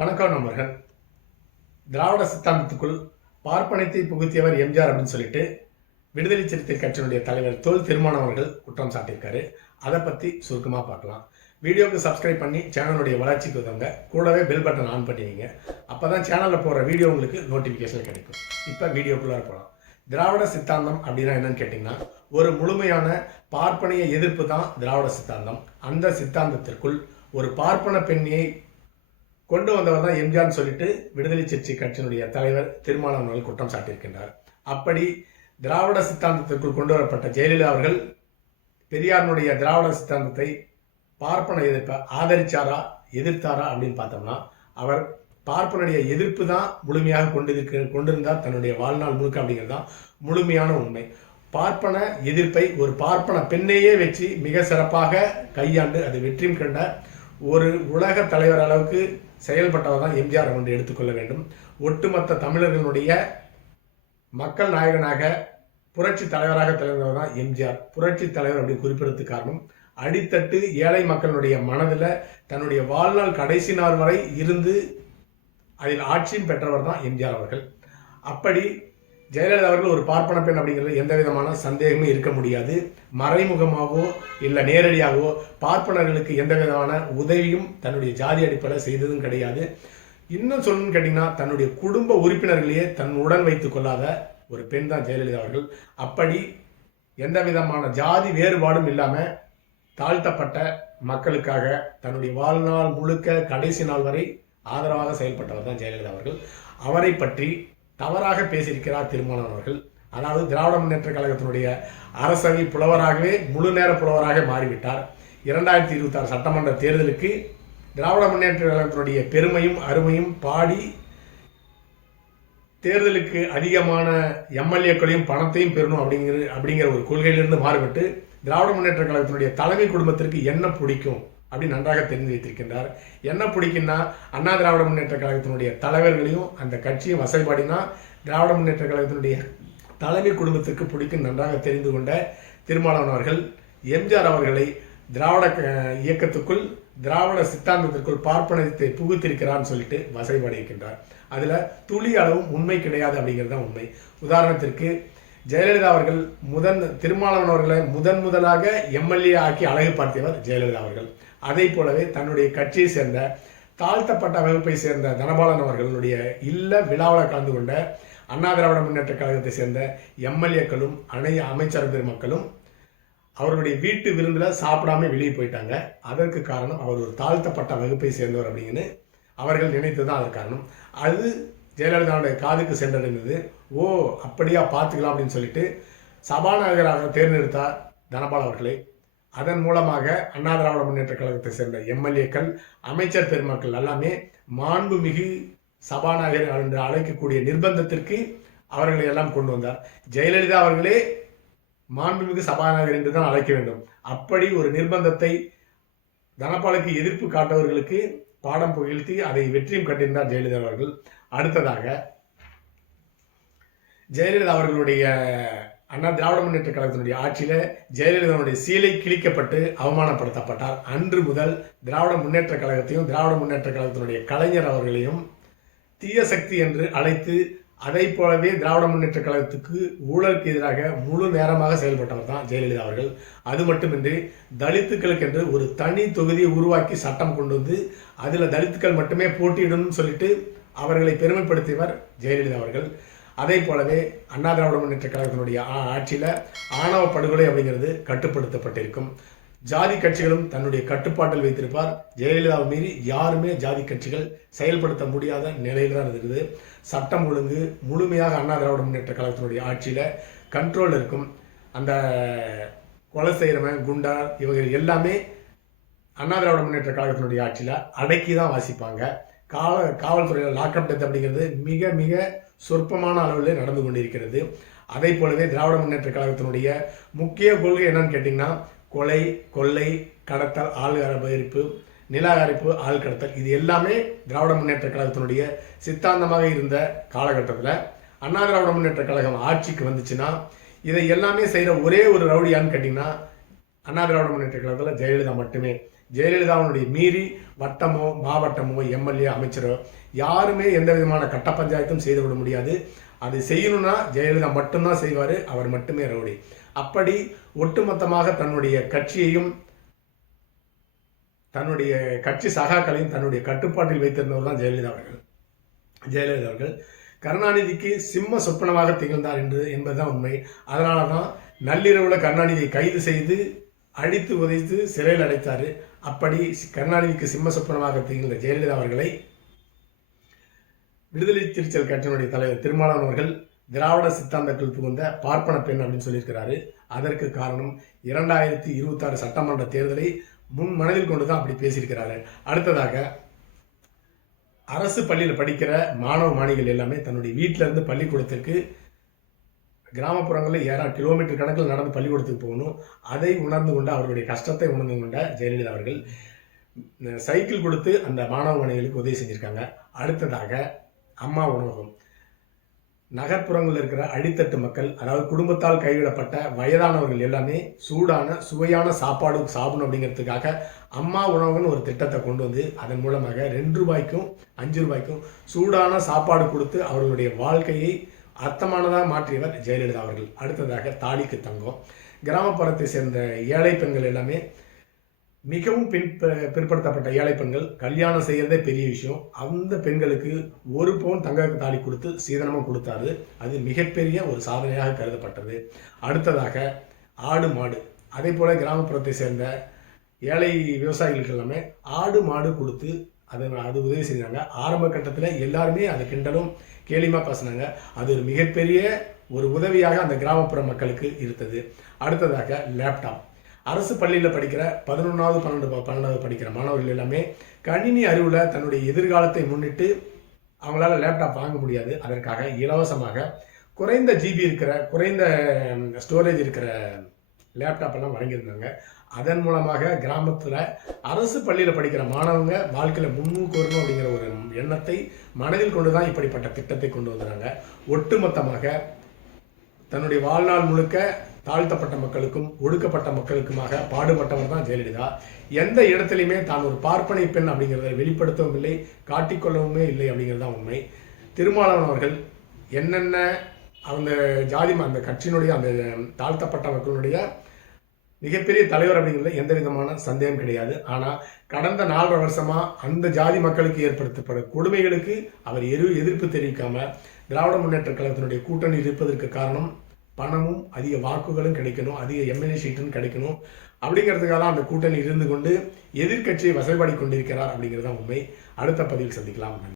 வணக்கம் நண்பர்கள். திராவிட சித்தாந்தத்துக்குள் பார்ப்பனத்தை புகுத்தியவர் எம்ஜிஆர் அப்படின்னு சொல்லிட்டு விடுதலை சிறுத்தை கட்சியினுடைய தலைவர் தொல் திருமாவளவன் அவர்கள் குற்றம் சாட்டியிருக்காரு. அதை பற்றி சுருக்கமாக பார்க்கலாம். வீடியோக்கு சப்ஸ்கிரைப் பண்ணி சேனலுடைய வளர்ச்சிக்கு உதவுங்க. கூடவே பெல் பட்டன் ஆன் பண்ணிவிங்க. அப்போ தான் சேனலில் போகிற வீடியோ உங்களுக்கு நோட்டிஃபிகேஷன் கிடைக்கும். இப்போ வீடியோக்குள்ளே போகலாம். திராவிட சித்தாந்தம் அப்படின்னா என்னன்னு கேட்டிங்கன்னா, ஒரு முழுமையான பார்ப்பனைய எதிர்ப்பு தான் திராவிட சித்தாந்தம். அந்த சித்தாந்தத்திற்குள் ஒரு பார்ப்பன பெண்ணியை கொண்டு வந்தவர் தான் எம்ஜிஆர்னு சொல்லிட்டு விடுதலை சிறுத்தை கட்சியினுடைய தலைவர் திருமாவளவன் அவர்கள் குற்றம் சாட்டியிருக்கின்றார். அப்படி திராவிட சித்தாந்தத்திற்குள் கொண்டு வரப்பட்ட ஜெயலலிதா அவர்கள் பெரியாருடைய திராவிட சித்தாந்தத்தை பார்ப்பன எதிர்ப்பை ஆதரிச்சாரா எதிர்த்தாரா அப்படின்னு பார்த்தோம்னா, அவர் பார்ப்பனுடைய எதிர்ப்பு தான் முழுமையாக கொண்டிருந்தார் தன்னுடைய வாழ்நாள் முழுக்க அப்படிங்கிறது தான் முழுமையான உண்மை. பார்ப்பன எதிர்ப்பை ஒரு பார்ப்பன பெண்ணையே வச்சு மிக சிறப்பாக கையாண்டு அது வெற்றியும் கண்ட ஒரு உலக தலைவர் அளவுக்கு செயல்பட்டவர் தான் எம்ஜிஆர் என்று எடுத்துக்கொள்ள வேண்டும். ஒட்டுமொத்த தமிழர்களுடைய மக்கள் நாயகனாக புரட்சி தலைவராக திகழ்ந்தவர் தான் எம்ஜிஆர். புரட்சி தலைவர் அப்படி குறிப்பிடறதுக்கு காரணம், அடித்தட்டு ஏழை மக்களுடைய மனதில் தன்னுடைய வாழ்நாள் கடைசி நாள் வரை இருந்து அதில் ஆட்சியும் பெற்றவர் தான் எம்ஜிஆர் அவர்கள். அப்படி ஜெயலலிதா அவர்கள் ஒரு பார்ப்பன பெண் அப்படிங்கிறது எந்த விதமான சந்தேகமும் இருக்க முடியாது. மறைமுகமாகவோ இல்லை நேரடியாகவோ பார்ப்பனர்களுக்கு எந்த விதமான உதவியும் தன்னுடைய ஜாதி அடிப்படையில் செய்ததும் கிடையாது. இன்னும் சொல்லணும்னு கேட்டிங்கன்னா, தன்னுடைய குடும்ப உறுப்பினர்களையே தன்னுடன் வைத்துக் கொள்ளாத ஒரு பெண் தான் ஜெயலலிதா அவர்கள். அப்படி எந்த விதமான ஜாதி வேறுபாடும் இல்லாமல் தாழ்த்தப்பட்ட மக்களுக்காக தன்னுடைய வாழ்நாள் முழுக்க கடைசி நாள் வரை ஆதரவாக செயல்பட்டவர் தான் ஜெயலலிதா அவர்கள். அவரை பற்றி தவறாக பேசியிருக்கிறார் திருமாவளவன் அவர்கள். அதாவது திராவிட முன்னேற்ற கழகத்தினுடைய அரசவை புலவராகவே முழு நேர புலவராக மாறிவிட்டார். 2026 சட்டமன்ற தேர்தலுக்கு திராவிட முன்னேற்ற கழகத்தினுடைய பெருமையும் அருமையும் பாடி தேர்தலுக்கு அதிகமான எம்எல்ஏக்களையும் பணத்தையும் பெறணும் அப்படிங்கிற ஒரு கொள்கையிலிருந்து மாறுபட்டு திராவிட முன்னேற்ற கழகத்தினுடைய தலைமை குடும்பத்திற்கு என்ன பிடிக்கும் அப்படின்னு நன்றாக தெரிந்து வைத்திருக்கின்றார். என்ன பிடிக்குன்னா, அண்ணா திராவிட முன்னேற்ற கழகத்தினுடைய தலைவர்களையும் அந்த கட்சியும் வசைபாடினா திராவிட முன்னேற்ற கழகத்தினுடைய தலைமை குடும்பத்திற்கு பிடிக்கும் நன்றாக தெரிந்து கொண்ட திருமாவளவன் அவர்கள் எம்ஜிஆர் அவர்களை திராவிட இயக்கத்துக்குள் திராவிட சித்தாந்தத்திற்குள் பார்ப்பனத்தை புகுத்திருக்கிறான்னு சொல்லிட்டு வசைபாடி இருக்கின்றார். அதில் துளி அளவும் உண்மை கிடையாது அப்படிங்கிறது தான் உண்மை. உதாரணத்திற்கு ஜெயலலிதா அவர்கள் திருமாவளவன் அவர்களை முதலாக எம்எல்ஏ ஆக்கி அழகு பார்த்தவர் ஜெயலலிதா அவர்கள். அதை போலவே தன்னுடைய கட்சியை சேர்ந்த தாழ்த்தப்பட்ட வகுப்பை சேர்ந்த தனபாலன் அவர்களுடைய இல்ல விழாவில் கலந்து கொண்ட அண்ணா திராவிட முன்னேற்ற கழகத்தை சேர்ந்த எம்எல்ஏக்களும் அமைச்சர் பெருமக்களும் அவருடைய வீட்டு விருந்தில் சாப்பிடாம வெளியே போயிட்டாங்க. அதற்கு காரணம் அவர் ஒரு தாழ்த்தப்பட்ட வகுப்பை சேர்ந்தவர் அப்படின்னு அவர்கள் நினைத்ததுதான் அதற்கு காரணம். அது ஜெயலலிதாவுடைய காதுக்கு சென்றடைந்தது. ஓ அப்படியா, பார்த்துக்கலாம் அப்படின்னு சொல்லிட்டு சபாநாயகராக தேர்ந்தெடுத்தார் தனபால் அவர்களை. அதன் மூலமாக அண்ணா திராவிட முன்னேற்ற கழகத்தை சேர்ந்த எம்எல்ஏக்கள் அமைச்சர் பெருமக்கள் எல்லாமே மாண்புமிகு சபாநாயகர் என்று அழைக்கக்கூடிய நிர்பந்தத்திற்கு அவர்களை எல்லாம் கொண்டு வந்தார். ஜெயலலிதா அவர்களே மாண்புமிகு சபாநாயகர் என்று தான் அழைக்க வேண்டும். அப்படி ஒரு நிர்பந்தத்தை தனபாலுக்கு எதிர்ப்பு காட்டவர்களுக்கு பாடம் புகழ்த்தி அதை வெற்றியும் கண்டிருந்தார் ஜெயலலிதா அவர்கள். அடுத்ததாக ஜெயலலிதா அவர்களுடைய அண்ணா திராவிட முன்னேற்ற கழகத்தினுடைய ஆட்சியில ஜெயலலிதாவுடைய சீலை கிழிக்கப்பட்டு அவமானப்படுத்தப்பட்டார். அன்று முதல் திராவிட முன்னேற்ற கழகத்தையும் திராவிட முன்னேற்ற கழகத்தினுடைய கலைஞர் அவர்களையும் தீய சக்தி என்று அழைத்து அதை போலவே திராவிட முன்னேற்ற கழகத்துக்கு ஊழலுக்கு எதிராக முழு நேரமாக செயல்பட்டவர் தான் ஜெயலலிதா அவர்கள். அது மட்டுமின்றி தலித்துக்களுக்கு என்று ஒரு தனி தொகுதியை உருவாக்கி சட்டம் கொண்டு வந்து அதில் தலித்துக்கள் மட்டுமே போட்டியிடணும்னு சொல்லிட்டு அவர்களை பெருமைப்படுத்தியவர் ஜெயலலிதா அவர்கள். அதே போலவே அண்ணா திராவிட முன்னேற்ற கழகத்தினுடைய ஆட்சியில் ஆணவ படுகொலை அப்படிங்கிறது கட்டுப்படுத்தப்பட்டிருக்கும். ஜாதி கட்சிகளும் தன்னுடைய கட்டுப்பாட்டில் வைத்திருப்பார். ஜெயலலிதாவை மீறி யாருமே ஜாதி கட்சிகள் செயல்படுத்த முடியாத நிலையில் தான் இருக்குது. சட்டம் ஒழுங்கு முழுமையாக அண்ணா திராவிட முன்னேற்ற கழகத்தினுடைய ஆட்சியில் கண்ட்ரோல் இருக்கும். அந்த கொலை செய்கிறவன் குண்டா இவங்க எல்லாமே அண்ணா திராவிட முன்னேற்ற கழகத்தினுடைய ஆட்சியில் அடக்கி தான் வாசிப்பாங்க. காவல்துறையில் லாக்அப் டெத் அப்படிங்கிறது மிக மிக சொற்பமான அளவில் நடந்து கொண்டிருக்கிறது. அதே போலவே திராவிட முன்னேற்ற கழகத்தினுடைய முக்கிய கொள்கை என்னன்னு கேட்டிங்கன்னா, கொலை, கொள்ளை, கடத்தல், ஆள் அபகரிப்பு, நிராகரிப்பு, ஆள் கடத்தல், இது எல்லாமே திராவிட முன்னேற்ற கழகத்தினுடைய சித்தாந்தமாக இருந்த காலகட்டத்தில் அண்ணா திராவிட முன்னேற்ற கழகம் ஆட்சிக்கு வந்துச்சுன்னா இதை எல்லாமே செய்கிற ஒரே ஒரு ரவுடியான்னு கேட்டிங்கன்னா அண்ணா திராவிட முன்னேற்ற கழகத்தில் ஜெயலலிதா மட்டுமே. ஜெயலலிதாவுடைய மீறி வட்டமோ மாவட்டமோ எம்எல்ஏ அமைச்சரோ யாருமே எந்த விதமான கட்ட பஞ்சாயத்தும் செய்து விட முடியாது. அது செய்யணும்னா ஜெயலலிதா மட்டும்தான் செய்வார். அவர் மட்டுமே ரவுடி. அப்படி ஒட்டுமொத்தமாக தன்னுடைய கட்சியையும் தன்னுடைய கட்சி சகாக்களையும் தன்னுடைய கட்டுப்பாட்டில் வைத்திருந்தவர் தான் ஜெயலலிதா அவர்கள். கருணாநிதிக்கு சிம்ம சொப்பனமாக திகழ்ந்தார் என்பதுதான் உண்மை. அதனால தான் நள்ளிரவுல கருணாநிதியை கைது செய்து அடித்து உதைத்து சிறையில் அடைத்தார். அப்படி கருணாநிதிக்கு சிம்ம சொப்பனமாக திகழ்ந்த ஜெயலலிதா அவர்களை விடுதலை சிறுத்தைகள் கட்சியினுடைய தலைவர் திருமாவளவன் அவர்கள் திராவிட சித்தாந்தத்தில் புகுந்த பார்ப்பன பெண் அப்படின்னு சொல்லியிருக்கிறாரு. அதற்கு காரணம் 2026 சட்டமன்ற தேர்தலை முன் மனதில் கொண்டுதான் அப்படி பேசியிருக்கிறாரு. அடுத்ததாக அரசு பள்ளியில் படிக்கிற மாணவ மாணவிகள் எல்லாமே தன்னுடைய வீட்டில இருந்து பள்ளிக்கூடத்திற்கு கிராமப்புறங்களில் 7 கிலோமீட்டர் கணக்கில் நடந்து பள்ளிக்கூடத்துக்கு போகணும். அதை உணர்ந்து கொண்ட அவர்களுடைய கஷ்டத்தை உணர்ந்து கொண்ட ஜெயலலிதா அவர்கள் சைக்கிள் கொடுத்து அந்த மாணவ மாணவிகளுக்கு உதவி செஞ்சிருக்காங்க. அடுத்ததாக அம்மா உணவகம். நகர்ப்புறங்களில் இருக்கிற அடித்தட்டு மக்கள், அதாவது குடும்பத்தால் கைவிடப்பட்ட வயதானவர்கள் எல்லாமே சூடான சுவையான சாப்பாடு சாப்பிடணும் அப்படிங்கிறதுக்காக அம்மா உணவகம்னு ஒரு திட்டத்தை கொண்டு வந்து அதன் மூலமாக 2 ரூபாய்க்கும் 5 ரூபாய்க்கும் சூடான சாப்பாடு கொடுத்து அவர்களுடைய வாழ்க்கையை அர்த்தமானதாக மாற்றியவர் ஜெயலலிதா அவர்கள். அடுத்ததாக தாலிக்கு தங்கம். கிராமப்புறத்தை சேர்ந்த ஏழை பெண்கள் எல்லாமே மிகவும் பிற்படுத்தப்பட்ட ஏழை பெண்கள் கல்யாணம் செய்யறதே பெரிய விஷயம். அந்த பெண்களுக்கு 1 பவுன் தங்க தாலி கொடுத்து சீதனமாக கொடுத்தாரு. அது மிகப்பெரிய ஒரு சாதனையாக கருதப்பட்டது. அடுத்ததாக ஆடு மாடு. அதே போல கிராமப்புறத்தை சேர்ந்த ஏழை விவசாயிகளுக்கு எல்லாமே ஆடு மாடு கொடுத்து அது உதவி செஞ்சாங்க. ஆரம்ப கட்டத்தில் எல்லாருமே அதை கிண்டலும் கேலிமா பேசினாங்க. அது ஒரு மிகப்பெரிய ஒரு உதவியாக அந்த கிராமப்புற மக்களுக்கு இருந்தது. அடுத்ததாக லேப்டாப். அரசு பள்ளியில் படிக்கிற 11வது 12வது படிக்கிற மாணவர்கள் எல்லாமே கணினி அறிவில் தன்னுடைய எதிர்காலத்தை முன்னிட்டு அவங்களால லேப்டாப் வாங்க முடியாது. அதற்காக இலவசமாக குறைந்த ஜிபி இருக்கிற குறைந்த ஸ்டோரேஜ் இருக்கிற லேப்டாப் எல்லாம் வழங்கியிருந்தாங்க. அதன் மூலமாக கிராமத்தில் அரசு பள்ளியில் படிக்கிற மாணவங்க வாழ்க்கையில் முன்னுக்கு வரணும் அப்படிங்கிற ஒரு எண்ணத்தை மனதில் கொண்டு தான் இப்படிப்பட்ட திட்டத்தை கொண்டு வந்துறாங்க. ஒட்டுமொத்தமாக தன்னுடைய வாழ்நாள் முழுக்க தாழ்த்தப்பட்ட மக்களுக்கும் ஒடுக்கப்பட்ட மக்களுக்குமாக பாடுபட்டவர் தான் ஜெயலலிதா. எந்த இடத்துலையுமே தான் ஒரு பார்ப்பனை பெண் அப்படிங்கிறத வெளிப்படுத்தவும் இல்லை, காட்டிக்கொள்ளவுமே இல்லை அப்படிங்கிறது தான் உண்மை. திருமாவளவன் அவர்கள் என்னென்ன அந்த கட்சியினுடைய அந்த தாழ்த்தப்பட்ட மக்களுடைய மிகப்பெரிய தலைவர் அப்படிங்கிறதுல எந்த விதமான சந்தேகம் கிடையாது. ஆனால் கடந்த 4.5 வருஷமா அந்த ஜாதி மக்களுக்கு ஏற்படுத்தப்படும் கொடுமைகளுக்கு அவர் எதிர்ப்பு தெரிவிக்காம திராவிட முன்னேற்ற கழகத்தினுடைய கூட்டணி இருப்பதற்கு காரணம் பணமும் அதிக வாக்குகளும் கிடைக்கணும், அதிக எம்எல்ஏ சீட்டும் கிடைக்கணும் அப்படிங்கிறதுக்காக அந்த கூட்டணி இருந்து கொண்டு எதிர்கட்சியை வசைபாடி கொண்டிருக்கிறார் அப்படிங்கிறது தான் உண்மை. அடுத்த பதிவில் சந்திக்கலாம்.